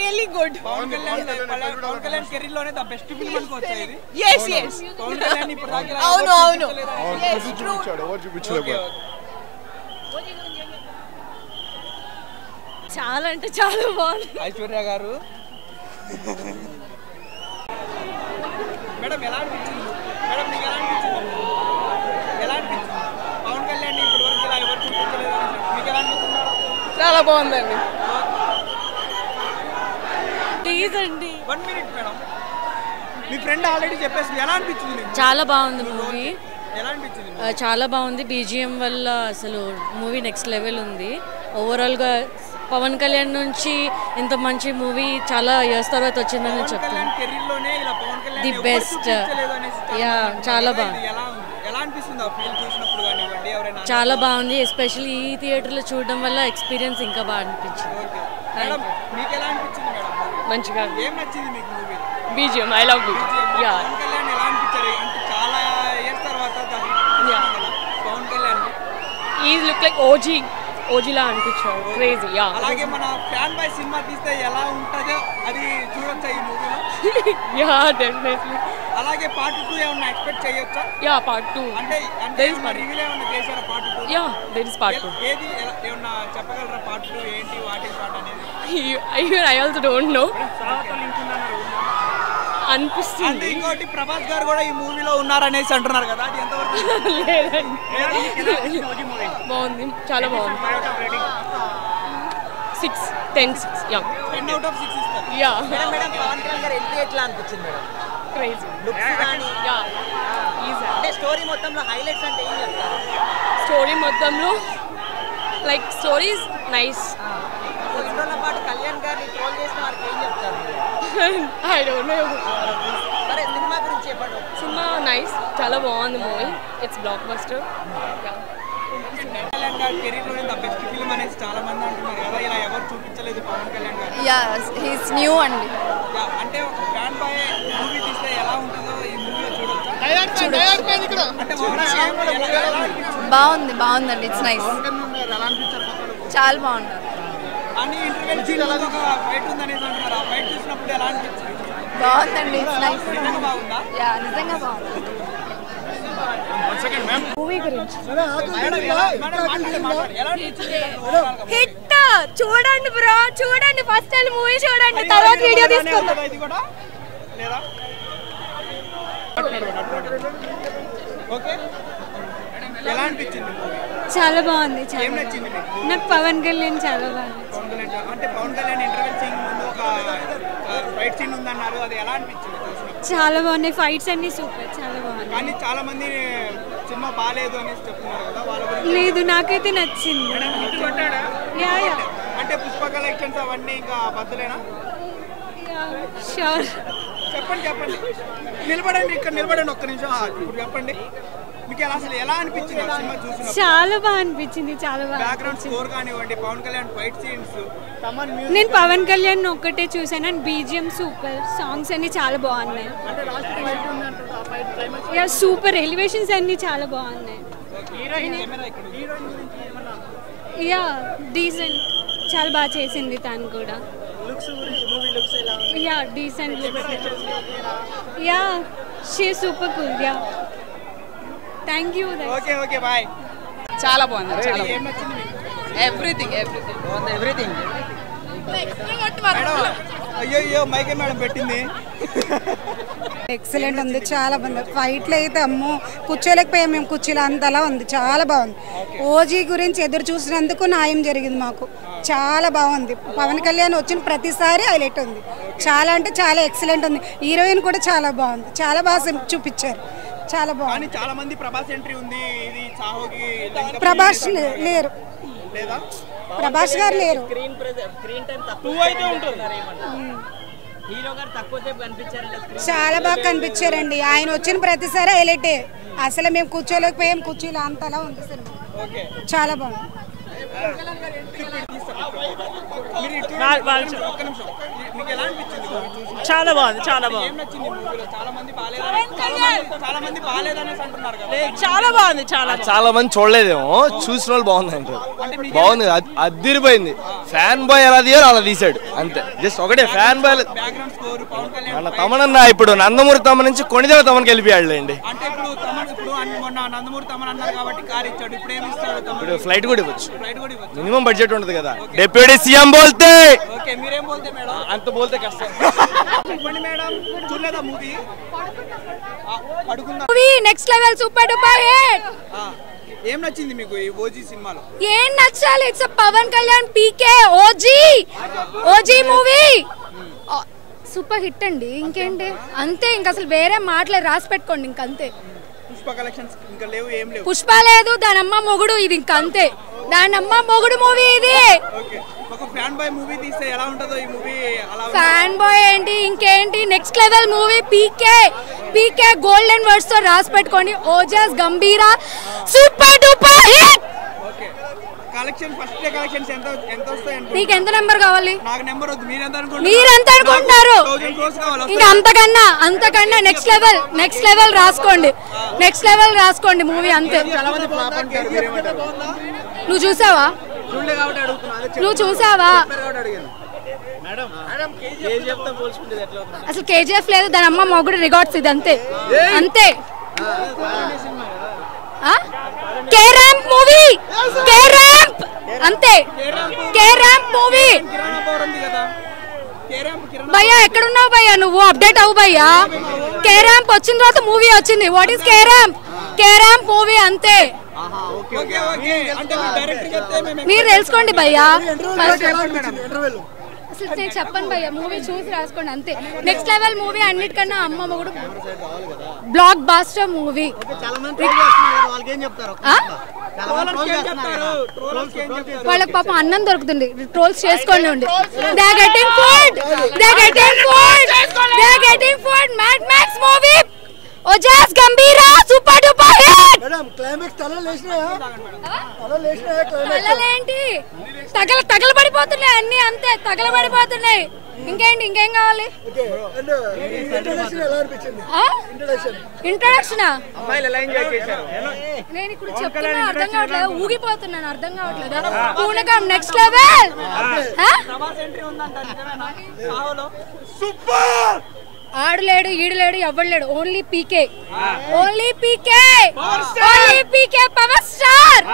Really good. Pawan Kalyan career లోనే the best film అనుకోవచ్చు ఇది. Yes. పవన్ కళ్యాణ్ ఇప్పుడు దాకా అవును. Yes, true. ఎవరు చూపించలేదు. చాలా అంటే చాలా బాగుంది. ఐశ్వర్య గారు మేడం ఎలా అనిపించింది? మేడం మీకు ఎలా అనిపించింది? పవన్ కళ్యాణ్ ఇప్పుడు వరకు ఇలా ఎవరు చూపించలేదు మీకు ఎలా అనిపించింది? చాలా బాగుందండి. ప్లీజ్ అండి 1 minute మేడం. మీ ఫ్రెండ్ ఆల్రెడీ చెప్పేసి ఎలా అనిపించింది మీకు? చాలా బాగుంది మూవీ. ఎలా అనిపించింది? చాలా బాగుంది. బీజిఎం వల్ల అసలు మూవీ నెక్స్ట్ లెవెల్ ఉంది. ఓవరాల్గా పవన్ కళ్యాణ్ నుంచి ఇంత మంచి మూవీ చాలా ఇయర్స్ తర్వాత వచ్చిందని చెప్తాను. The best. యా చాలా బాగుంది. చాలా బాగుంది. ఎస్పెషల్లీ ఈ థియేటర్లో చూడడం వల్ల ఎక్స్పీరియన్స్ ఇంకా బాగా అనిపించింది. మంచిగా BGM I love you. Yeah ఈ లుక్ లైక్ ఓజీలా అనిపించారు. క్రేజీ. యా అలాగే మన ఫ్యాన్ బాయ్ సినిమా తీస్తే ఎలా ఉంటుందో అది చూడొచ్చా ఈ మూవీలో? Yeah definitely. అలాగే పార్ట్ 2 ఏమన్నా ఎక్స్పెక్ట్ చేయొచ్చా? యా పార్ట్ 2 అంటే రివీల్ ఏమన్నా చేశారా part 2? Yeah there is part 2. ఏది ఏమన్నా చెప్పగలరా పార్ట్ 2 ఏంటి వాట్ ఇస్ పార్ట్ అనేది? I also don't know. అనిపిస్తుంది. ఇంకోటి ప్రభాస్ గారు కూడా ఈ మూవీలో ఉన్నారనేసి అంటున్నారు కదా, అది ఎంతవరకు? బాగుంది. చాలా బాగుంది. 6 10 6 యా 10 out of 6 ఇస్తారు. యా మేడం పవన్ కళ్యాణ్ గారు ఎంట్రీ ఎట్లా అనిపించింది మేడం? క్రేజీ. లుక్స్ కానీ యా ఈజీ. అంటే స్టోరీ మొత్తంలో హైలైట్స్ అంటే ఏం చెప్తారు? స్టోరీ మొత్తంలో లైక్ స్టోరీస్ నైస్. కొన్ని రోజుల పాటు కళ్యాణ్ గారిని ట్రోల్ చేసిన వారికి ఏం చెప్తారు? I don't know. సరే సినిమా గురించి చెప్పండి. Cinema nice. చాలా బాగుంది movie. It's block buster. Kalyan గారి కెరీర్ లోనే ద బెస్ట్ ఫిల్మ్ అనేసి చాలా మంది అంటున్నారు కదా, ఇలా ఎవరు చూపించలేదు పవన్ కళ్యాణ్ గారు. Yes, he's new అండి. అంటే ఫ్యాన్ బాయ్ మూవీ తీస్తే ఎలా ఉంటుందో ఈ మూవీలో చూడొచ్చా? అంటే బాగుందండి. It's nice. చాలా బాగున్నారు. అని ఇంటర్వెల్ ఒక ఫైట్ ఉందనేసి అంటున్నారు. ఆ ఫైట్ చూసినప్పుడు ఎలా అనిపించింది? బాగుందండి. It's nice. నిజంగా బాగుందా? యా నిజంగా బాగుంది. మూవీ గురించి హిట్ చూడండి బ్రో, చూడండి. ఫస్ట్ మూవీ చూడండి, తర్వాత వీడియో తీసుకుందాం. ఎలా అనిపించింది? చాలా బాగుంది. ఏం నచ్చింది మీకు? నాకు పవన్ కళ్యాణ్ చాలా బాగుంది. అంటే పవన్ కళ్యాణ్ ఇంటర్వెల్ సీన్ ముందు ఒక ఫైట్ సీన్ ఉందన్నారు, అది ఎలా అనిపించింది చూసినప్పుడు? చాలా బాగున్నాయి. ఫైట్స్ అన్ని సూపర్. చాలా బాగుంది. కానీ చాలా మంది సినిమా బాగాలేదు అనేసి చెప్తున్నారు కదా, వాళ్ళ గురించి? లేదు, నాకైతే నచ్చింది. యా అంటే పుష్ప కలెక్షన్స్ అవన్నీ ఇంకా బద్దలేనా? షూర్. చెప్పండి. నిలబడండి, ఇక్కడ నిలబడండి ఒక్క నిమిషం. ఇప్పుడు చెప్పండి, మీకు అసలు ఎలా అనిపించింది సినిమా చూసినప్పుడు? చాలా బాగా అనిపించింది. చాలా బాగా. బ్యాక్గ్రౌండ్ స్కోర్ కానివ్వండి, పవన్ కళ్యాణ్ ఫైట్ సీన్స్. నేను పవన్ కళ్యాణ్ ఒక్కటే చూసాను. And BGM super. సాంగ్స్ అన్ని చాలా బాగున్నాయి. Yeah super. ఎలివేషన్స్ అన్ని చాలా బాగున్నాయి. Yeah decent. చాలా బాగా చేసింది తను కూడా. Yeah decent looks. Yeah she super cool. Yeah thank you. Okay bye. చాలా బాగుంది. చాలా ఏం నచ్చింది మీకు? ఎవ్రీథింగ్. అయ్యో మైకే మేడం పెట్టింది. ఎక్సలెంట్ ఉంది. చాలా బాగుంది. ఫైట్లు అయితే అమ్మో కూర్చోలేకపోయాం మేము. కుర్చీలో అంతలా ఉంది. చాలా బాగుంది. ఓజీ గురించి ఎదురు చూసినందుకు న్యాయం జరిగింది మాకు. చాలా బాగుంది. పవన్ కళ్యాణ్ వచ్చిన ప్రతిసారి హైలైట్ ఉంది. చాలా అంటే చాలా ఎక్సలెంట్ ఉంది. హీరోయిన్ కూడా చాలా బాగుంది. చాలా బాగా చూపించారు. చాలా బాగుంది. చాలా మంది ప్రభాస్ ఎంట్రీ ఉంది, ఇది సాహోకి ప్రభాస్ లేరు. లేదా? ప్రభాస్ గారు లేరు. స్క్రీన్ టైం టూ అయితే ఉంటుంది. హీరో గారు తక్కువ సేపు కనిపించారంటే చాలా బాగా కనిపించారండి. ఆయన వచ్చిన ప్రతిసారి హైలైటే. అసలు మేము కూర్చోలేకపోయాం. కుర్చీలో అంతలా ఉంది సినిమా. చాలా బాగుంది. చాలా బాగుంది, చాలా బాగుంది, చాలా బాగుంది. చాలా మంది చూడలేదేమో, చూసిన వాళ్ళు బాగుంది అంటారు. బాగుంది, అదిరిపోయింది. ఫ్యాన్ బాయ్ ఎలా తీయాలో అలా తీసాడు అంతే. జస్ట్ ఒకటే ఫ్యాన్ బాయ్. మన తమనన్న ఇప్పుడు నందమూరి తమ నుంచి కొణిదేవ తమకి వెళ్ళిపోయాడులేండి. ఇప్పుడు ఫ్లైట్ కూడా ఇవ్వచ్చు, మినిమం బడ్జెట్ ఉంటుంది కదా. డిప్యూటీ సీఎం బోల్తే అంత బోల్తే కష్టం. Movie next level, super duper hit. ఏం నచ్చింది మీకు ఈ ఓజీ సినిమాలో? ఏం నచ్చాలి? It's Pawan Kalyan PK OG movie super hit అండి. ఇంకేంటి అంతే, ఇంక అసలు వేరే మాటలే రాసి పెట్టుకోండి ఇంకంతే. పుష్ప కలెక్షన్స్ ఇంకా లేవు, ఏం లేవు. పుష్ప లేదు, దాని అమ్మ మొగుడు ఇది ఇంక అంతే. దాని అమ్మ మొగుడు మూవీ ఇది. ఒక ఫ్యాన్ బాయ్ మూవీ తీస్తే ఎలా ఉంటుందో ఈ మూవీ అలా. ఫ్యాన్ బాయ్ ఏంటి, ఇంకేంటి next level movie. PK golden words తో రాసి పెట్టుకోండి. Ojas Gambhira super duper hit. Collection first day collections ఎంత వస్తాయి? నీకు ఎంత నెంబర్ కావాలి? నాకు నెంబర్ వద్దు, మీరెంత అనుకుంటున్నారు? ఇంకా అంతకన్నా నెక్స్ట్ లెవెల్ రాసుకోండి. నెక్స్ట్ లెవెల్ రాసుకోండి మూవీ అంతే. నువ్వు చూసావా? అసలు కేజీఎఫ్ లేదు, దాని అమ్మ మొగుడు రికార్డ్స్ ఇది అంతే. కే ర్యాంప్ మూవీ అంతే. K ramp movie. భయ్యా ఎక్కడున్నావు భయ్యా? నువ్వు అప్డేట్ అవ్వు భయ్యా. కే ర్యాంప్ వచ్చిన తర్వాత మూవీ వచ్చింది. What is K ramp movie అంతే. మీరు తెలుసుకోండి భయ్యా. అసలు నేను చెప్పను భయ్యా, మూవీ చూసి రాసుకోండి అంతే. నెక్స్ట్ లెవెల్ మూవీ అన్నిటికన్నా అమ్మ మొగుడు బ్లాక్ బాస్టర్ మూవీ. వాళ్ళకి పాపం అన్నం దొరుకుతుంది, ట్రోల్స్ చేసుకోండి ఉండి. They are getting food. Mad max movie Ojas Gambhira super duper hit. తలలేంటి తగలబడిపోతున్నాయి అన్ని అంతే, తగలబడిపోతున్నాయి. ఇంకేం కావాలి? ఇంట్రడక్షన్ నేను ఇప్పుడు చెప్తున్నా, అర్థం కావట్లేదు, ఊగిపోతున్నాను, అర్థం కావట్లేదా? పూనకం నెక్స్ట్ లెవెల్. ఆడలేడు ఈడలేడు ఎవడు లేడు, ఓన్లీ పీకే పవర్ స్టార్.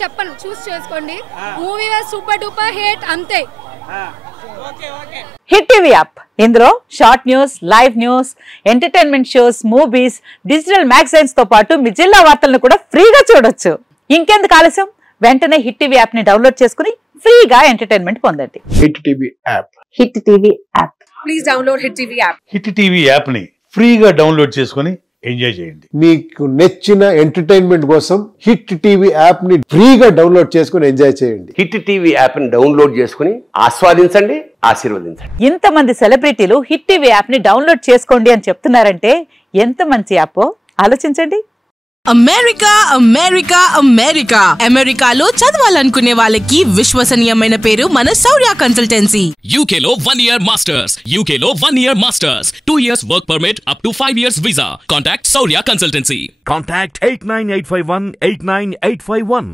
చెప్పను, చూస్ చేసుకోండి. మూవీ సూపర్ డూపర్ హిట్ అంతే. హిట్ టీవీ యాప్, ఇందులో short news, live news, entertainment shows, movies, digital magazines తో పాటు మీ జిల్లా వార్తలను కూడా ఫ్రీగా చూడొచ్చు. ఇంకెందుకు ఆలస్యం, వెంటనే హిట్ టీవీ యాప్ ని డౌన్లోడ్ చేసుకుని ఫ్రీగా ఎంటర్టైన్మెంట్ పొందండి. Hit TV app. Please download hit TV app. Hit TV app ని ఫ్రీగా డౌన్లోడ్ చేసుకుని ఎంజాయ్ చేయండి. మీకు నచ్చిన ఎంటర్టైన్మెంట్ కోసం హిట్ టీవీ యాప్ ని ఫ్రీగా డౌన్లోడ్ చేసుకుని ఎంజాయ్ చేయండి. హిట్ టీవీ యాప్ ని డౌన్లోడ్ చేసుకుని ఆస్వాదించండి, ఆశీర్వదించండి. ఇంతమంది సెలబ్రిటీలు హిట్ టీవీ యాప్ ని డౌన్లోడ్ చేసుకోండి అని చెప్తున్నారంటే ఎంత మంచి యాప్ ఆలోచించండి. అమెరికాలో చదవాలనుకునే వాళ్ళకి విశ్వసనీయమైన పేరు మన శౌర్య consultancy. UKలో 1 year masters, 2 years work permit up to 5 years visa. Contact Saurya Consultancy. Contact 89851 89851.